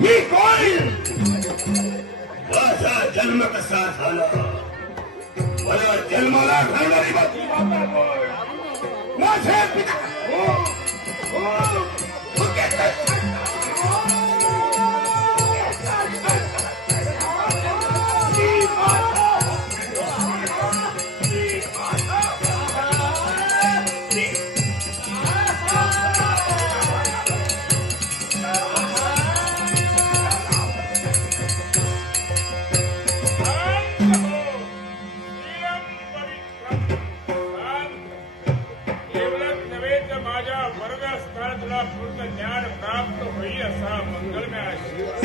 मी कोण? माझा जन्म कसा झाला? मला जन्माला घालणारी माझी माता कोण? माझे पिता ज्ञान प्राप्त होई असा मंगलमय आशीर्वाद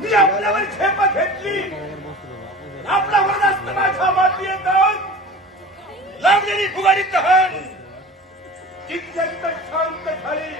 मी आपल्यावर झेप घेतली. आपला वरदास्त माझ्या माती येतात लागलेली फुगारी तहान जितक्यात शांत झाली.